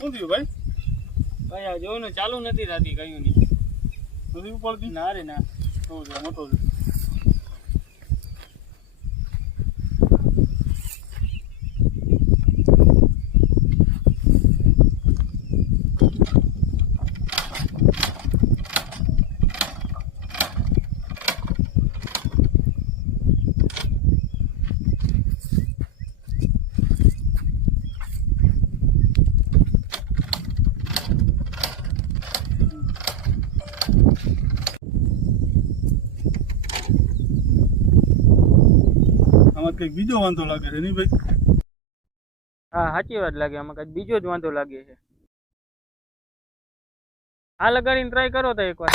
શું થયું ભાઈ? ભાઈ આ જોઉં ને ચાલુ નથી થતી કયું નહીં. નથી ઉપડતી? ના રે ના. શું છે મોટો છે? આમાં કંઈક બીજો વાંધો લાગે છે નહીં ભાઈ? હા સાચી વાત લાગે, આમાં કઈ બીજો જ વાંધો લાગે છે. આ લગાડીને ટ્રાય કરો તો એકવાર.